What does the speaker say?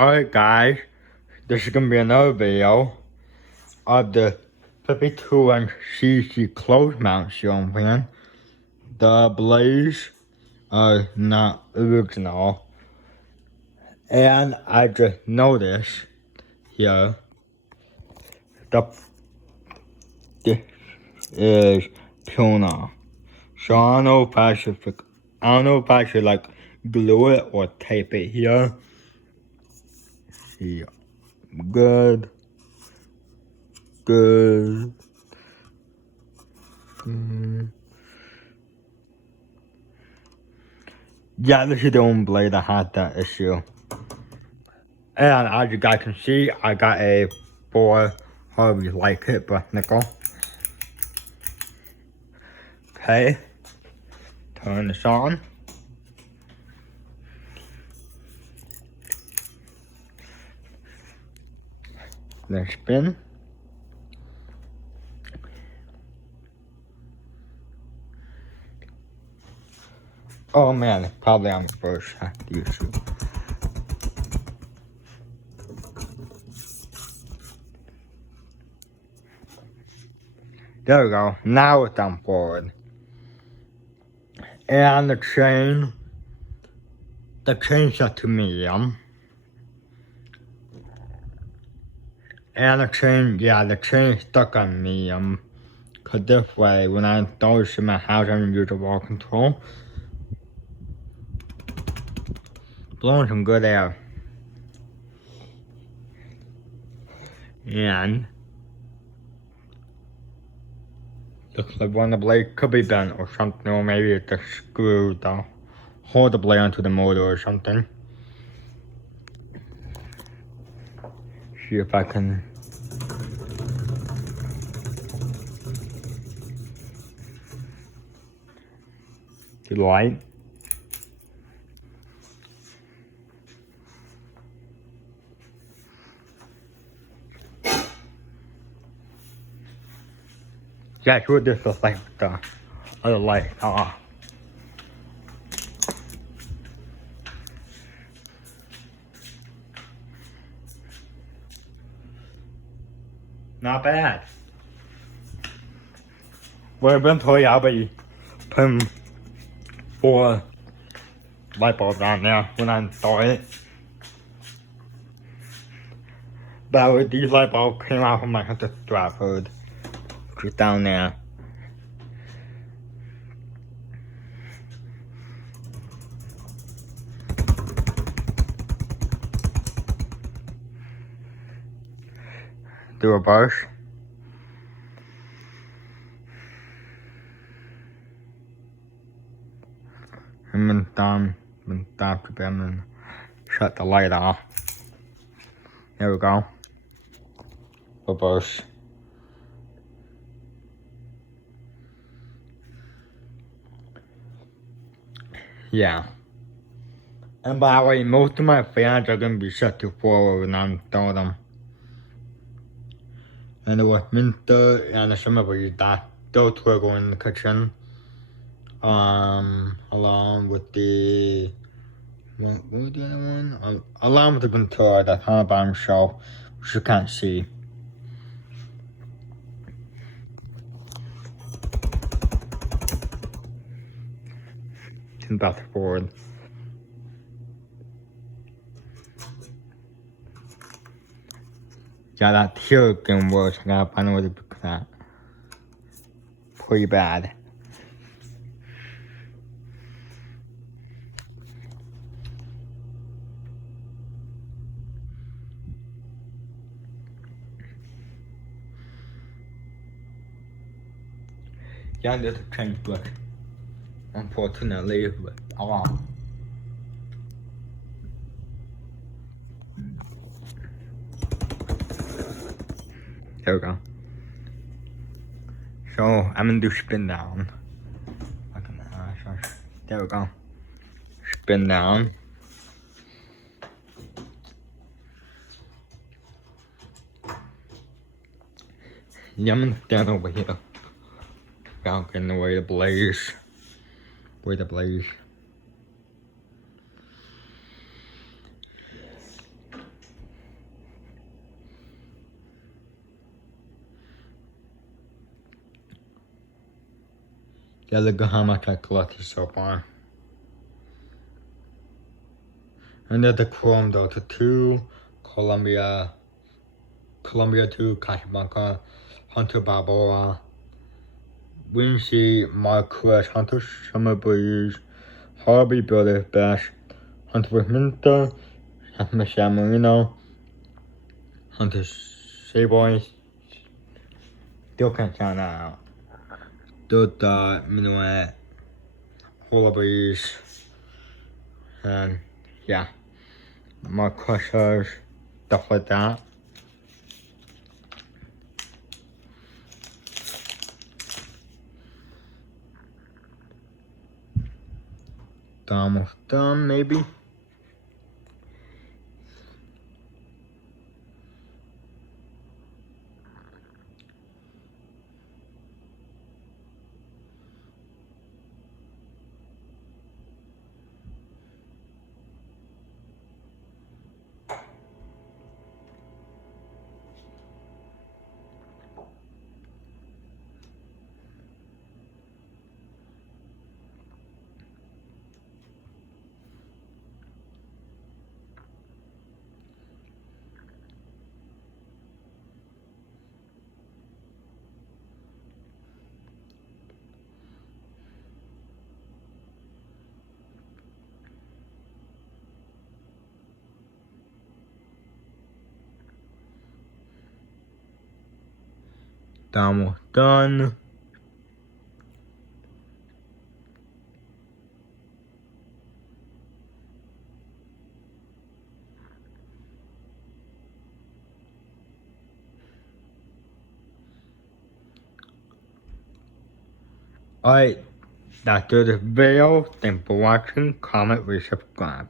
Alright guys, this is gonna be another video of the 52-inch CEC close mount ceiling fan. The blades are not original. And I just noticed here this is tuna. So I don't know if I should like glue it or tape it here. See, good. Yeah, this is the only blade that had that issue. And as you guys can see, I got a 4 Harvey like it but nickel. Okay, turn this on. Then spin. Oh man, it's probably on the first issue. There we go. Now it's on forward. And the chain set to medium. And the chain is stuck on medium. Cause this way, when I install this in my house, I'm gonna use the wall control. Blowing some good air. And looks like one of the blades could be bent or something, or maybe it's a screw to hold the blade onto the motor or something. See if I can see the light. Yeah, it's what this looks like with the other light. Not bad. Well, eventually I'll be putting 4 light bulbs on there when I install it. But with these light bulbs came out from my hunter strap hood. Just down there. The reverse. And then down to them and shut the light off. There we go. Reverse. Yeah. And by the way, most of my fans are going to be set to forward when I install them. And the Westminster and the Summerbury, those two are going in the kitchen. Along with the, what was the other one? Along with the controller that's on the bottom shelf, which you can't see. Back forward. Yeah, that tear game works. I gotta find a way to fix that. Pretty bad. Yeah, there's a change switch. Unfortunately, but along. There we go. So I'm gonna do spin down. There we go. Spin down. Yeah, I'm gonna stand over here. Without getting away the blaze. Where the blaze. Yeah, look at how much I collected so far. And then the Chrome Delta 2, Columbia 2, Casablanca, Hunter Balboa, Wincy, Marquez, Hunter Summer Breeze, Harvey Brother Bash, Hunter Minter, Hunter San Marino, Hunter Savoy. Still can't count that out. Delta, Minuet, Hola Breeze, and yeah, more crushers, stuff like that. Almost done, maybe. Almost done. Alright, that's the video. Thanks for watching. Comment, rate, subscribe.